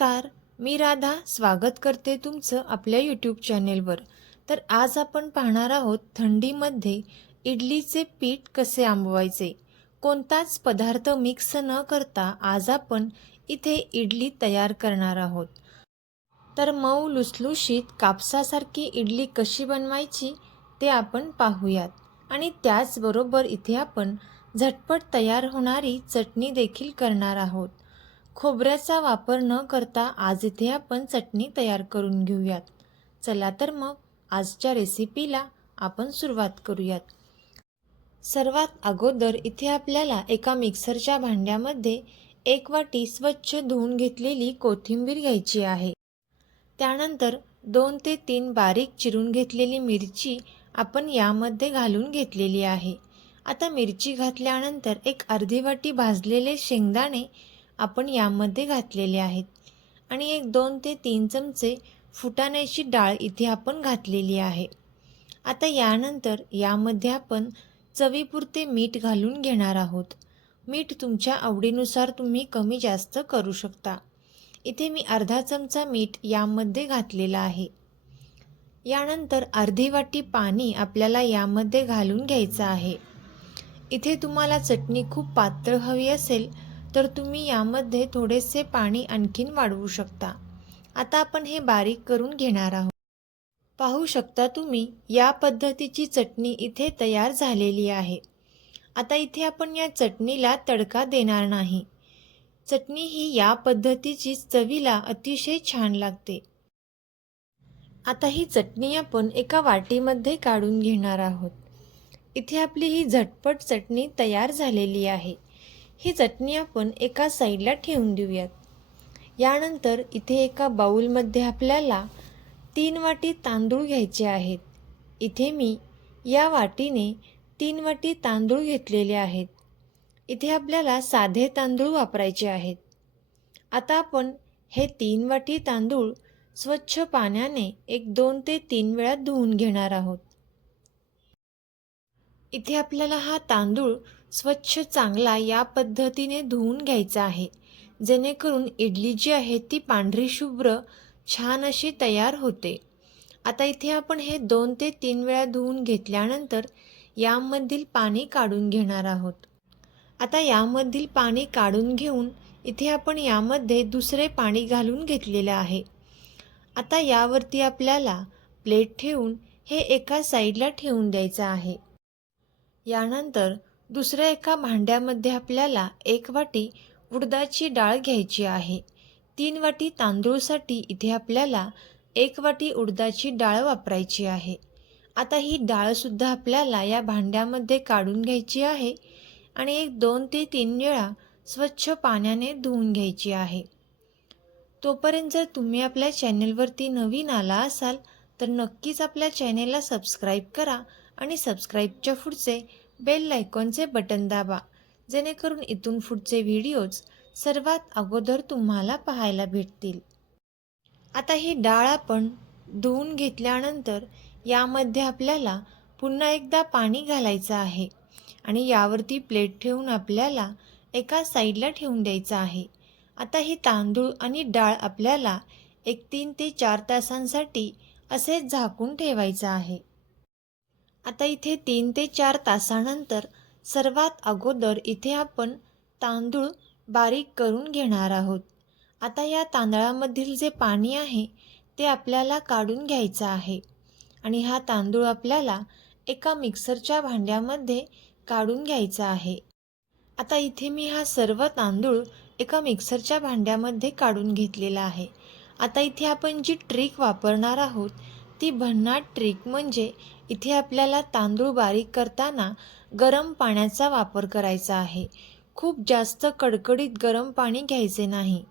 नमस्कार मी राधा स्वागत करते तुमचं आपल्या यूट्यूब चॅनेलवर तर आज आपण पाहणार आहोत थंडीमध्ये इडलीचे पीठ कसे आंबवायचे? कोणताच पदार्थ मिक्स न करता आज आपण इथे इडली तयार करणार आहोत. तर मऊ लुसलुशीत कापसासारखी इडली कशी बनवायची ते आपण पाहूयात. आणि त्याचबरोबर इथे आपण झटपट तयार होणारी चटणी देखील करणार आहोत. खोबऱ्याचा वापर न करता आज इथे आपण चटणी तयार करून घेऊयात. चला तर मग आजच्या रेसिपीला आपण सुरुवात करूयात. सर्वात अगोदर इथे आपल्याला एका मिक्सरच्या भांड्यामध्ये एक वाटी स्वच्छ धुवून घेतलेली कोथिंबीर घ्यायची आहे. त्यानंतर दोन ते तीन बारीक चिरून घेतलेली मिरची आपण यामध्ये घालून घेतलेली आहे. आता मिरची घातल्यानंतर एक अर्धी वाटी भाजलेले शेंगदाणे आपण यामध्ये घातलेले आहेत. आणि एक दोन ते तीन चमचे फुटाण्याची डाळ इथे आपण घातलेली आहे. आता यानंतर यामध्ये आपण चवीपुरते मीठ घालून घेणार आहोत. मीठ तुमच्या आवडीनुसार तुम्ही कमी जास्त करू शकता. इथे मी अर्धा चमचा मीठ यामध्ये घातलेला आहे. यानंतर अर्धी वाटी पाणी आपल्याला यामध्ये घालून घ्यायचं आहे. इथे तुम्हाला चटणी खूप पातळ हवी असेल तर तुम्ही यामध्ये थोडेसे पाणी आणखीन वाढवू शकता. आता आपण हे बारीक करून घेणार आहोत. पाहू शकता तुम्ही या पद्धतीची चटणी इथे तयार झालेली आहे. आता इथे आपण या चटणीला तडका देणार नाही. चटणी ही या पद्धतीची चवीला अतिशय छान लागते. आता ही चटणी आपण एका वाटीमध्ये काढून घेणार आहोत. इथे आपली ही झटपट चटणी तयार झालेली आहे. ही चटणी आपण एका साईडला ठेवून देऊयात. यानंतर इथे एका बाऊलमध्ये आपल्याला तीन वाटी तांदूळ घ्यायचे आहेत. इथे मी या वाटीने तीन वाटी तांदूळ घेतलेले आहेत. इथे आपल्याला साधे तांदूळ वापरायचे आहेत. आता आपण हे तीन वाटी तांदूळ स्वच्छ पाण्याने एक दोन ते तीन वेळा धुवून घेणार आहोत. इथे आपल्याला हा तांदूळ स्वच्छ चांगला या पद्धतीने धुवून घ्यायचा आहे. जेणेकरून इडली जी आहे ती पांढरी शुभ्र छान अशी तयार होते. आता इथे आपण हे दोन ते तीन वेळा धुवून घेतल्यानंतर यामधील पाणी काढून घेणार आहोत. आता यामधील पाणी काढून घेऊन इथे आपण यामध्ये दुसरे पाणी घालून घेतलेले आहे. आता यावरती आपल्याला प्लेट ठेवून हे एका साईडला ठेवून द्यायचं आहे. यानंतर दुसऱ्या एका भांड्यामध्ये आपल्याला एक वाटी उडदाची डाळ घ्यायची आहे. तीन वाटी तांदूळसाठी इथे आपल्याला एक वाटी उडदाची डाळ वापरायची आहे. आता ही डाळसुद्धा आपल्याला या भांड्यामध्ये काढून घ्यायची आहे आणि एक दोन ते तीन वेळा स्वच्छ पाण्याने धुवून घ्यायची आहे. तोपर्यंत जर तुम्ही आपल्या चॅनेलवरती नवीन आला असाल तर नक्कीच आपल्या चॅनेलला सबस्क्राईब करा आणि सबस्क्राईबच्या पुढचे बेल लायकॉनचे बटन दाबा. जेणेकरून इथून पुढचे व्हिडिओज सर्वात अगोदर तुम्हाला पाहायला भेटतील. आता ही डाळ आपण धुवून घेतल्यानंतर यामध्ये आपल्याला पुन्हा एकदा पाणी घालायचं आहे आणि यावरती प्लेट ठेवून आपल्याला एका साईडला ठेवून द्यायचं आहे. आता ही तांदूळ आणि डाळ आपल्याला एक तीन ते चार तासांसाठी असेच झाकून ठेवायचं आहे. आता इथे तीन ते चार तासानंतर सर्वात अगोदर इथे आपण तांदूळ बारीक करून घेणार आहोत. आता या तांदळामधील जे पाणी आहे ते आपल्याला काढून घ्यायचं आहे आणि हा तांदूळ आपल्याला एका मिक्सरच्या भांड्यामध्ये काढून घ्यायचा आहे. आता इथे मी हा सर्व तांदूळ एका मिक्सरच्या भांड्यामध्ये काढून घेतलेला आहे. आता इथे आपण जी ट्रिक वापरणार आहोत ती भन्नाट ट्रिक म्हणजे इथे आपल्याला तांदूळ बारीक करताना गरम पाण्याचा वापर करायचा आहे. खूप जास्त कडकडीत गरम पाणी घ्यायचे नाही.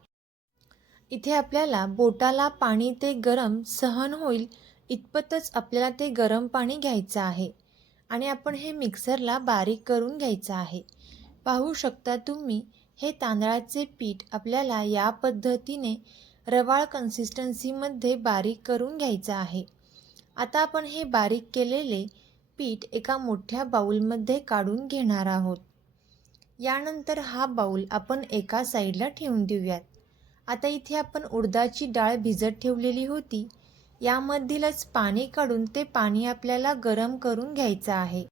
इथे आपल्याला बोटाला पाणी ते गरम सहन होईल इतपतच आपल्याला ते गरम पाणी घ्यायचं आहे. आणि आपण हे मिक्सरला बारीक करून घ्यायचं आहे. पाहू शकता तुम्ही हे तांदळाचे पीठ आपल्याला या पद्धतीने रवाळ कन्सिस्टन्सीमध्ये बारीक करून घ्यायचं आहे. आता आपण हे बारीक केलेले पीठ एका मोठ्या बाऊलमध्ये काढून घेणार आहोत. यानंतर हा बाऊल आपण एका साईडला ठेवून देऊयात. आता इथे आपण उडदाची डाळ भिजत ठेवलेली होती. यामधीलच पाणी काढून ते पाणी आपल्याला गरम करून घ्यायचं आहे.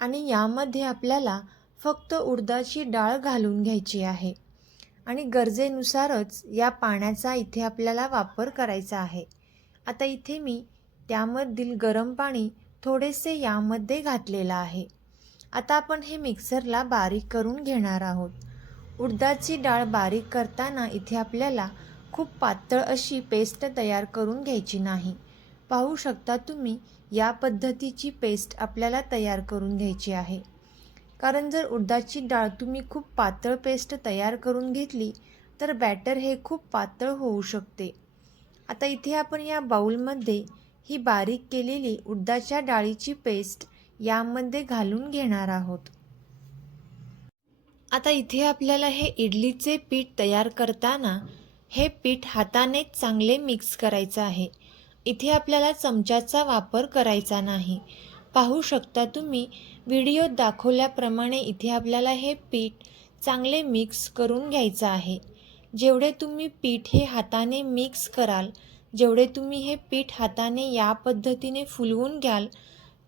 आणि यामध्ये आपल्याला फक्त उडदाची डाळ घालून घ्यायची आहे. आणि गरजेनुसारच या पाण्याचा इथे आपल्याला वापर करायचा आहे. आता इथे मी त्यामधील गरम पाणी थोडेसे यामध्ये घातलेलं आहे. आता आपण हे मिक्सरला बारीक करून घेणार आहोत. उडदाची डाळ बारीक करताना इथे आपल्याला खूप पातळ अशी पेस्ट तयार करून घ्यायची नाही. पाहू शकता तुम्ही या पद्धतीची पेस्ट आपल्याला तयार करून घ्यायची आहे. कारण जर उडदाची डाळ तुम्ही खूप पातळ पेस्ट तयार करून घेतली तर बॅटर हे खूप पातळ होऊ शकते. आता इथे आपण या बाऊलमध्ये ही बारीक केलेली उडदाच्या डाळीची पेस्ट यामध्ये घालून घेणार आहोत. आता इथे आपल्याला हे इडलीचे पीठ तयार करताना हे पीठ हाताने चांगले मिक्स करायचं आहे. इथे आपल्याला चमच्याचा वापर करायचा नाही. पाहू शकता तुम्ही व्हिडिओत दाखवल्याप्रमाणे इथे आपल्याला हे पीठ चांगले मिक्स करून घ्यायचं आहे. जेवढे तुम्ही पीठ हे हाताने मिक्स कराल जेवढे तुम्ही हे पीठ हाताने या पद्धतीने फुलवून घ्याल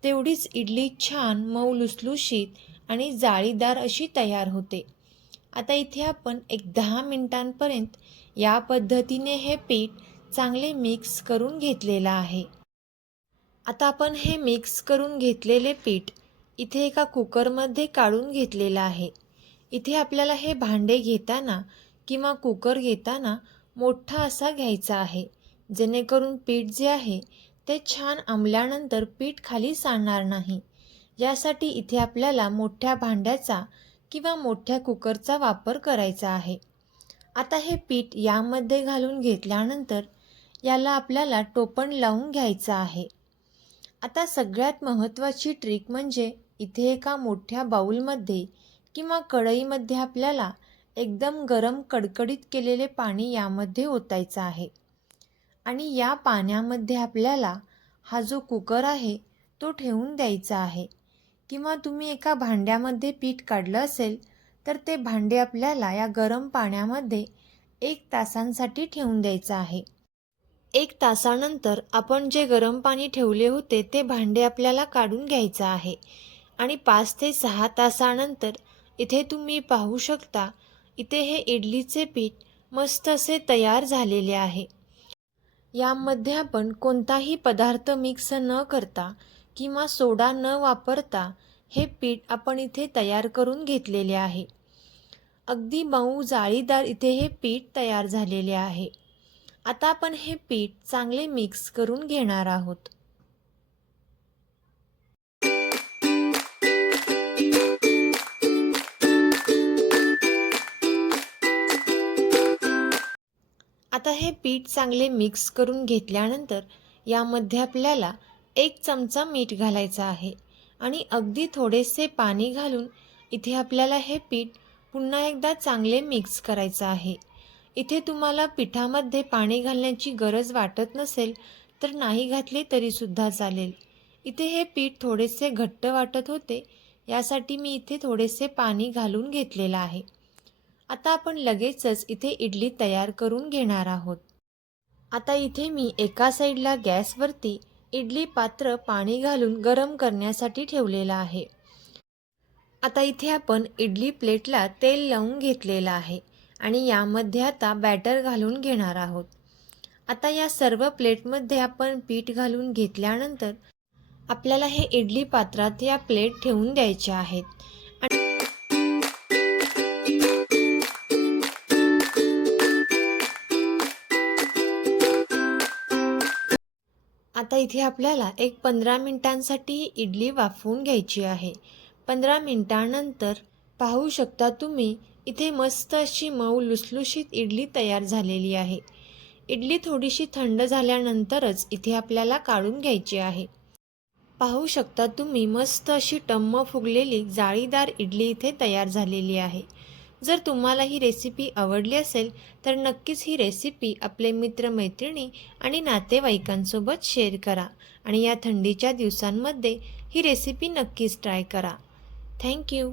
तेवढीच इडली छान मऊ लुसलुशीत आणि जाळीदार अशी तयार होते. आता इथे आपण एक दहा मिनिटांपर्यंत या पद्धतीने हे पीठ चांगले मिक्स करून घेतलेलं आहे. आता आपण हे मिक्स करून घेतलेले पीठ इथे एका कुकरमध्ये काढून घेतलेलं आहे. इथे आपल्याला हे भांडे घेताना किंवा कुकर घेताना मोठा असा घ्यायचा आहे. जेणेकरून पीठ जे आहे ते छान आंबल्यानंतर पीठ खाली सांडणार नाही. यासाठी इथे आपल्याला मोठ्या भांड्याचा किंवा मोठ्या कुकरचा वापर करायचा आहे. आता हे पीठ यामध्ये घालून घेतल्यानंतर याला आपल्याला टोपण लावून घ्यायचं आहे. आता सगळ्यात महत्त्वाची ट्रिक म्हणजे इथे एका मोठ्या बाऊलमध्ये किंवा कढईमध्ये आपल्याला एकदम गरम कडकडीत केलेले पाणी यामध्ये ओतायचं आहे. आणि या पाण्यामध्ये आपल्याला हा जो कुकर आहे तो ठेवून द्यायचा आहे. किंवा तुम्ही एका भांड्यामध्ये पीठ काढलं असेल तर ते भांडे आपल्याला या गरम पाण्यामध्ये एक तासांसाठी ठेवून द्यायचं आहे. एक तासानंतर आपण जे गरम पाणी ठेवले होते ते भांडे आपल्याला काढून घ्यायचं आहे. आणि पाच ते सहा तासानंतर इथे तुम्ही पाहू शकता इथे हे इडलीचे पीठ मस्त असे तयार झालेले आहे. यामध्ये आपण कोणताही पदार्थ मिक्स न करता किंवा सोडा न वापरता हे पीठ आपण इथे तयार करून घेतलेले आहे. अगदी मऊ जाळीदार इथे हे पीठ तयार झालेले आहे. आता आपण हे पीठ चांगले मिक्स करून घेणार आहोत. आता हे पीठ चांगले मिक्स करून घेतल्यानंतर यामध्ये आपल्याला एक चमचा मीठ घालायचा आहे आणि अगदी थोडेसे पाणी घालून इथे आपल्याला हे पीठ पुन्हा एकदा चांगले मिक्स करायचं आहे. इथे तुम्हाला पिठामध्ये पाणी घालण्याची गरज वाटत नसेल तर नाही घातले तरीसुद्धा चालेल. इथे हे पीठ थोडेसे घट्ट वाटत होते यासाठी मी इथे थोडेसे पाणी घालून घेतलेलं आहे. आता आपण लगेचच इथे इडली तयार करून घेणार आहोत. आता इथे मी एका साईडला गॅसवरती इडली पात्र पाणी घालून गरम करण्यासाठी ठेवलेलं आहे. आता इथे आपण इडली प्लेटला तेल लावून घेतलेलं आहे आणि यामध्ये आता बॅटर घालून घेणार आहोत. आता या सर्व प्लेटमध्ये आपण पीठ घालून घेतल्यानंतर आपल्याला हे इडली पात्रात या प्लेट ठेवून द्यायच्या आहेत. आता इथे आपल्याला एक पंधरा मिनिटांसाठी इडली वाफवून घ्यायची आहे. पंधरा मिनटानंतर पाहू शकता तुम्ही इथे मस्त अशी मऊ लुसलुशीत इडली तयार झालेली आहे. इडली थोडीशी थंड झाल्यानंतरच इथे आपल्याला काढून घ्यायची आहे. पाहू शकता तुम्ही मस्त अशी टम्म फुगलेली जाळीदार इडली इथे तयार झालेली आहे. जर तुम्हाला ही रेसिपी आवडली असेल तर नक्कीच ही रेसिपी आपले मित्रमैत्रिणी आणि नातेवाईकांसोबत शेअर करा आणि या थंडीच्या दिवसांमध्ये ही रेसिपी नक्कीच ट्राय करा. Thank you